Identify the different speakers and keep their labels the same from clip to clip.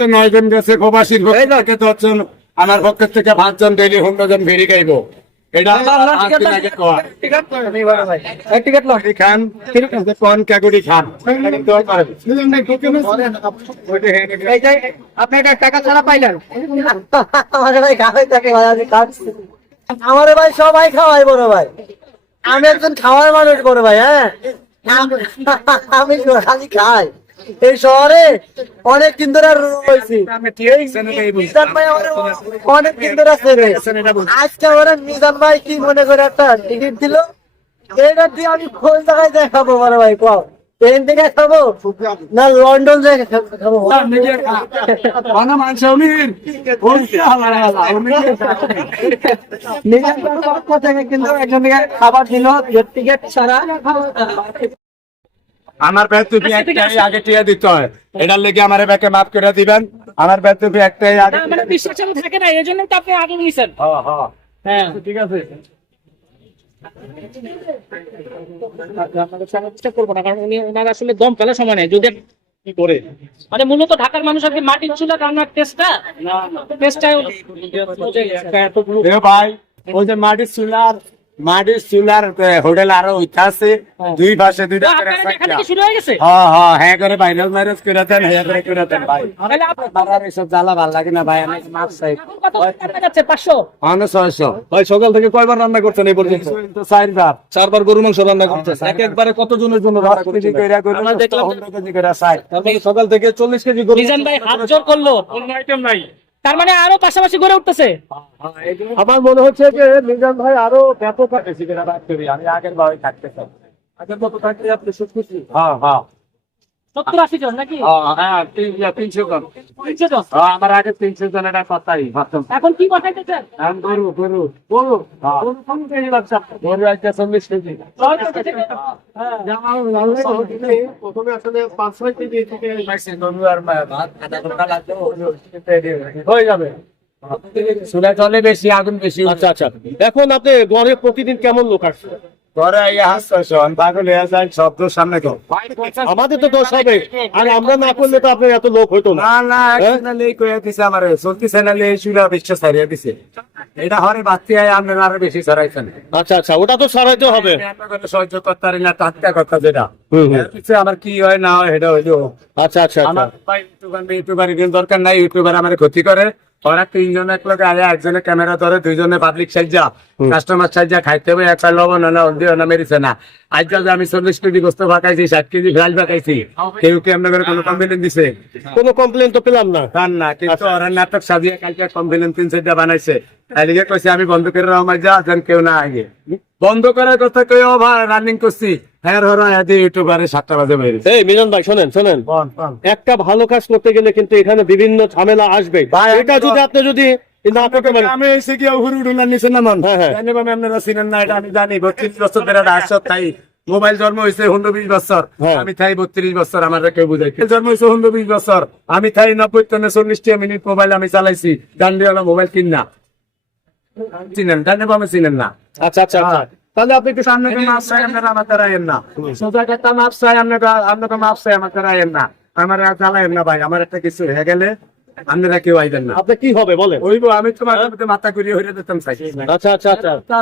Speaker 1: নয় জন গেছে প্রবাসীর পক্ষ থেকে দশজন আমার পক্ষের থেকে পাঁচজন ডেলি ফেরি এটা খান কোন খান।
Speaker 2: আপনি টাকা ছাড়া পাইলেন। আমারে ভাই খাওয়াই থাকে ভাই আমি খাচ্ছি আমারে ভাই সবাই খাওয়াই বড় ভাই। আমি একজন খাওয়ার মানুষ বড় ভাই হ্যাঁ? আমি খালি খাই। এই শহরে অনেক দিন ধরে রয়েছি। অনেক দিন ধরে আজকে আমার মিজান ভাই কি মনে করে একটা টিকিট দিল? এইটা দিয়ে আমি কোন জায়গায় দেখাবো বড় ভাই কও? ট্রেন থেকে খাব? না লন্ডন থেকে খাব? নিজের পক্ষ থেকে কিন্তু একজনকে খাবার দিল টিকিট ছাড়া।
Speaker 1: আমার বেতুপি একটাই আগে টিয়া দিতে হয়। এটার লেগে আমার ব্যাকে মাফ করে দিবেন। আমার বেতুপি একটাই আগে
Speaker 3: মানে বিশ্বাস চালু থাকে না এই জন্য তো আপনি আগে নিয়েছেন।
Speaker 1: হ্যাঁ, ঠিক আছে।
Speaker 3: আপনাদের করব না কারণ উনি ওনার আসলে দম ফেলার সময় নেই যদি
Speaker 1: কি করে।
Speaker 3: মানে মূলত ঢাকার মানুষ আর কি মাটির চুলা রান্নার টেস্টটা টেস্টটা
Speaker 1: এ ভাই ওই যে মাটির চুলার মাটির চুলার হোটেল আরও আছে। দুই পাশে দুইটা করে
Speaker 3: আপনার এখান থেকে শুরু হ্যাঁ
Speaker 1: হ্যাঁ হ্যাঁ করে ভাইরাল মাইরাস করে দেন হ্যাঁ করে করে দেন ভাই।
Speaker 3: তাহলে
Speaker 1: এসব জ্বালা ভালো লাগে না ভাই আমি মাপ চাই।
Speaker 3: কত টাকা যাচ্ছে? পাঁচশো?
Speaker 1: অন্য ছয়শো।
Speaker 4: ভাই সকাল থেকে কয়বার রান্না করছেন এই পর্যন্ত?
Speaker 1: চারবার।
Speaker 4: চারবার গরু মাংস রান্না করছেন। এক একবারে কতজনের জন্য রান্না করছেন? মানে সকাল থেকে চল্লিশ কেজি গরু
Speaker 3: ভাই হাত জোর করল। আইটেম নাই। তার মানে আরও পাশাপাশি গড়ে উঠতেছে।
Speaker 1: আমার মনে হচ্ছে যে মিজান ভাই আরও ব্যাপক আমি আগের ভাবে থাকতে চাই।
Speaker 4: আগের মতো থাকলে আপনি সুখ খুশি
Speaker 1: হ্যাঁ হ্যাঁ।
Speaker 3: সত্তর আশি জন নাকি?
Speaker 1: হ্যাঁ, তিন- তিনশো জন।
Speaker 3: তিনশো জন।
Speaker 1: আমার আগে তিনশো জন কথাই ভাবতাম
Speaker 3: এখন কি পাঠাইতেছেন
Speaker 1: এখন গরু গরু গরু। গরু একটা চল্লিশ কেজি। প্রথমে আসলে পাঁচ ছয় কেজি থেকে গরু আর ভাত আধা ঘণ্টা লাগবে হয়ে যাবে। চুলা চলে বেশি আগুন বেশি।
Speaker 4: আচ্ছা আচ্ছা। এখন আপনি গড়ে প্রতিদিন কেমন লোক আসছে?
Speaker 1: হয়ে
Speaker 4: আমাদের তো দোষ হবে। আর আমরা না করলে তো আপনার এত লোক হইতো না।
Speaker 1: না না একজনে লেই কইয়া দিছে আমার চলতিছে না লেই বিশ্ব ছাড়িয়ে দিছে। এটা হরে বাতি আয় আপনার আরও বেশি ছড়াইছেন
Speaker 4: আচ্ছা আচ্ছা ওটা তো হবে।
Speaker 1: সহ্য করতে পারি না টাটকা কথা যেটা। আমার কি হয় না হয় হইল।
Speaker 4: আচ্ছা আচ্ছা আচ্ছা।
Speaker 1: আমার ইউটিউবার দরকার নাই ইউটিউবার আমার ক্ষতি করে। ওরা তিনজন এক লগে আয়া একজনে ক্যামেরা ধরে দুইজনে পাবলিক সাইজা কাস্টমার সাইজা খাইতে হবে একটা লবণ না হলদি না মেরিছে না। আজ যে আমি চল্লিশ কেজি গোস্ত ভাকাইছি ষাট কেজি ফ্রাইল ভাকাইছি কেউ কি আপনার কোনো কমপ্লেন দিছে?
Speaker 4: কোনো কমপ্লেন তো পেলাম না।
Speaker 1: তার না কিন্তু ওরা নাটক সাজিয়ে কালকে কমপ্লেন তিন চারটা বানাইছে। এদিকে কইছে আমি বন্ধ করে রহমার যা যেন কেউ না আগে। বন্ধ করার কথা কই ও ভাই রানিং করছি হ্যাঁ ইউটিউবারে সাতটা বাজে বেরিয়েছে
Speaker 4: এই মিলন ভাই শোনেন শোনেন। একটা ভালো কাজ করতে গেলে কিন্তু এখানে বিভিন্ন ঝামেলা আসবে। এটা যদি আপনি যদি
Speaker 1: আমি এসে কি হুরু নিচে নামান।
Speaker 4: হ্যাঁ, হ্যাঁ।
Speaker 1: আপনারা চিনেন না এটা আমি জানি। বত্রিশ বছর ধরে আসত তাই মোবাইল জন্ম হয়েছে হুন্ড্র বিশ বছর।
Speaker 4: হ্যাঁ।
Speaker 1: আমি তাই বত্রিশ বছর আমার কেউ বুঝাই জন্ম হয়েছে হুন্ড্র বিশ বছর। আমি তাই নব্বই টনে চল্লিশটা মিনিট মোবাইল আমি চালাইছি। ডান্ডিওয়ালা মোবাইল কিনা চিনেন ডান্ডে আমি চিনেন না।
Speaker 4: আচ্ছা আচ্ছা আচ্ছা।
Speaker 1: তাহলে আপনি একটু সামনে তো মাপ চাই আপনারা আমার দ্বারা না। সোজা একটা মাপ চাই আপনারা আপনারা মাপ চাই আমার দ্বারা না। আমার আর জ্বালায়েন না ভাই আমার একটা কিছু হয়ে গেলে আপনারা কেউ আইবেন না।
Speaker 4: আপনি কি হবে বলেন।
Speaker 1: ওইব আমি তোমার মধ্যে মাথা ঘুরিয়ে হইরে দিতাম চাই
Speaker 4: আচ্ছা আচ্ছা আচ্ছা।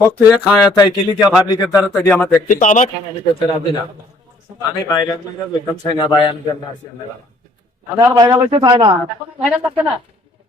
Speaker 1: শক্ত হয়ে খাওয়া তাই কিলিকা ভাবলিকের দ্বারা তৈরি আমার দেখতে।
Speaker 4: কিন্তু আমার
Speaker 1: আমি করতে রাজি না। আমি বাইরে একদম চাই না ভাই আমি আসি আমি আর বাইরে লইতে চাই না।
Speaker 3: ভাইরাল লাগছে না।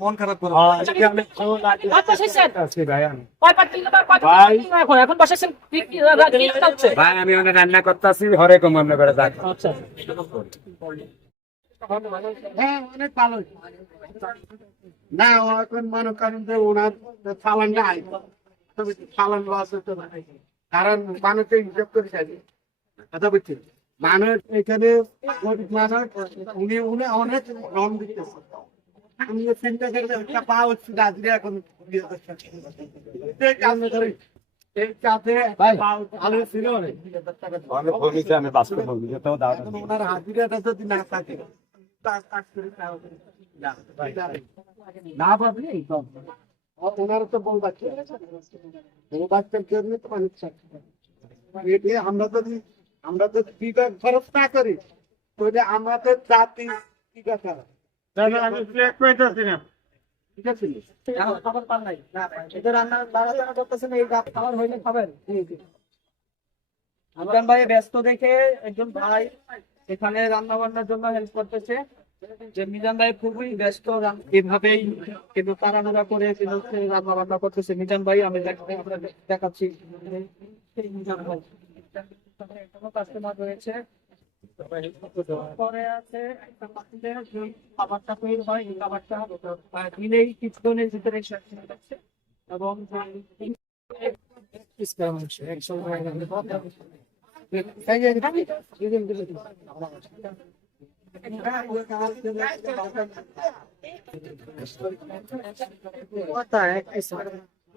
Speaker 4: মন খারাপ করে।
Speaker 3: ভাত বসাইছেন?
Speaker 1: আছি। ভাই আমি। অনেক রান্না করতেছি হরে কম করে থাকি
Speaker 3: আচ্ছা।
Speaker 1: হ্যাঁ অনেক ভালো। না ও এখন মনে করেন যে ওনার চালান নাই তবে চালান আছে তো কারণ মানুষকে হিসাব করে খাই কথা বুঝছি মানুষ এখানে গরিব মানুষ উনি উনি অনেক রং দিতেছে। চিন্তা একটা পা হচ্ছে এখন এই
Speaker 5: ভালো ছিল রে
Speaker 1: অনেক আমি তো দাও
Speaker 5: ওনার হাজিরাটা যদি না থাকে এই তো ওনারা তো বউ বাচ্চা। বউ বাচ্চার জন্য তো মানুষ চাকরি আমরা যদি আমরা যদি বিবেক খরচ না করি তাহলে আমাদের জাতি আছে
Speaker 2: ভাই ব্যস্ত দেখে একজন ভাই এখানে রান্না বান্নার জন্য হেল্প করতেছে। যে মিজান ভাই খুবই ব্যস্ত এভাবেই কিন্তু তাড়াহুড়া করে রান্না বান্না করতেছে। মিজান ভাই, আমি দেখাচ্ছি। মিজান ভাই। কাস্টমার রয়েছে। পরে আছে একটা পাতিলে যে খাবারটা তৈরি হয়, এই খাবারটা দিলেই কিছুক্ষণের ভিতরে শেষ হয়ে যাচ্ছে। এবং
Speaker 4: ভালো হয়েছে হেলো হেলো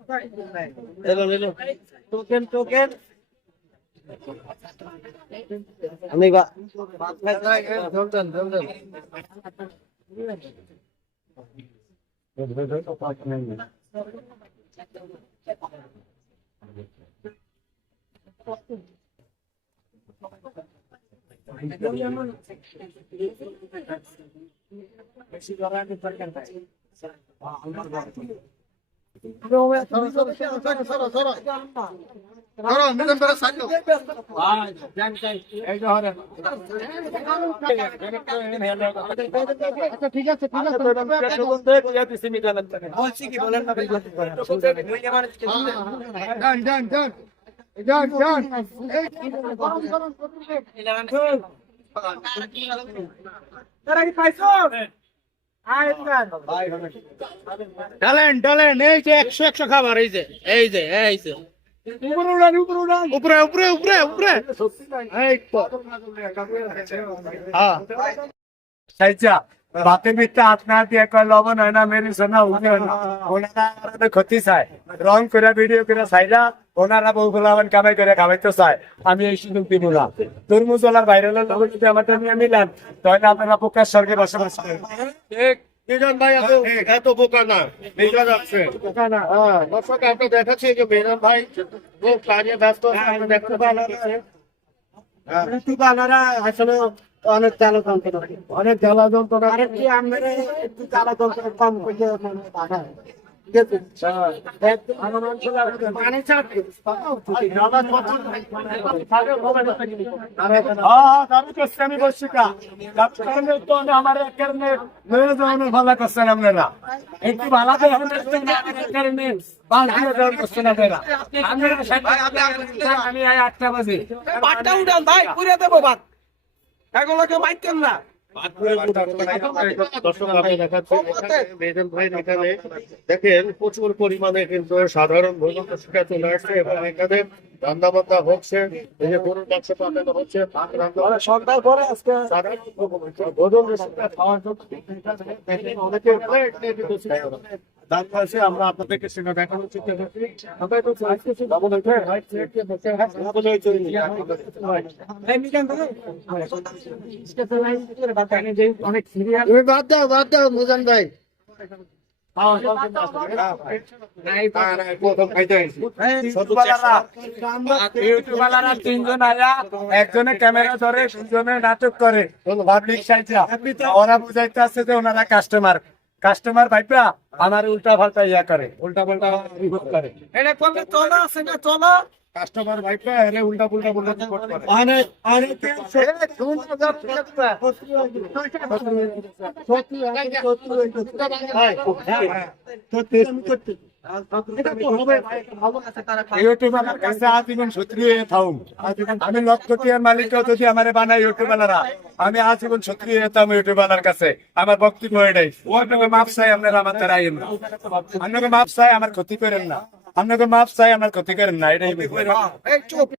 Speaker 6: ले लो ले
Speaker 4: लो टोकन
Speaker 2: टोकन हम एक बात
Speaker 5: टोकन टोकन ऐसी जगह पर
Speaker 2: करता है আচ্ছা ঠিক
Speaker 5: আছে বলছি কি ডান
Speaker 6: ডালেন ডালেন এই যে একশো একশো খাবার এই যে এই যে এই যে। উপরে উপরে উপরে উপরে তো। হ্যাঁ।
Speaker 1: বাতে মিথ্যা আপনার দিয়ে কয় লবণ হয় না মেরি সোনা উঠে না। ওনারা আমাদের ক্ষতি চায়। রং করে ভিডিও করে চাইলা ওনারা বউ ফুলাবান কামাই করে খাওয়াইতে চায়। আমি এই সুযোগ দিব না। তরমুজওয়ালার বাইরের লোক যদি আমাদের নিয়ে মিলান তাহলে আপনারা প্রকাশ স্বর্গে বসবাস করেন।
Speaker 4: মিজান ভাই এত এত বোকা না। মিজান আছে।
Speaker 5: হ্যাঁ, দর্শক আপনি দেখাচ্ছি যে মেনন ভাই। খুব কাজে ব্যস্ত আছে, দেখতে পাচ্ছি। কিন্তু আসলে অনেক জ্বালা যন্ত্রণা অনেক জ্বালা যন্ত্রণা আর কি আপনারা একটু জ্বালা যন্ত্রণা কম মানে
Speaker 1: হ্যাঁ আমি আমার আটটা বাজে
Speaker 2: পাটটা উঠান ভাই পুরে দেবো ভাত এগুলোকে মাইতেন না
Speaker 4: দেখেন প্রচুর পরিমাণে কিন্তু সাধারণ ভোজন শিকার চলে আসছে এবং এখানে রান্না বান্না হচ্ছে এই যে গরুর মাংস পাঠানো হচ্ছে ভাত রান্না হচ্ছে।
Speaker 2: সন্ধ্যার পরে আজকে
Speaker 4: ভোজন খাওয়ার জন্য অনেকে দাম আছে আমরা আপনাদেরকে সেটা দেখানোর চেষ্টা করছি। আমরা একটু ডাবল প্লেট দিয়ে বসে হ্যাঁ ডাবল হয়েছে
Speaker 2: অনেক সিরিয়াল
Speaker 5: তুমি বাদ দাও বাদ দাও মুজান ভাই।
Speaker 1: তিনজন আয়া একজনে ক্যামেরা ধরে দুজনে নাটক করে। পাবলিক সাইজা ওরা বুঝাইতে আছে যে ওনারা কাস্টমার কাস্টমার ভাইপা আমার উল্টা পাল্টা ইয়া করে উল্টা পাল্টা করে
Speaker 2: এটা কবে চলা আছে না চলা
Speaker 1: কাস্টমার ভাইপা এরে উল্টা পুল্টা বলে রিপোর্ট করে
Speaker 5: অনেক অনেকে
Speaker 1: সত্যি হয়ে আমি লক্ষ টিয়ার যদি আমার বানাই ইউটিউব বানারা আমি সত্যি হয়ে ইউটিউবালার ইউটিউব কাছে আমার বক্তব্য এটাই আপনাকে মাপ চাই আপনারা আমার তারা আপনাকে মাপ চাই আমার ক্ষতি করেন না আপনাকে মাপ চাই আমার ক্ষতি করেন না এটাই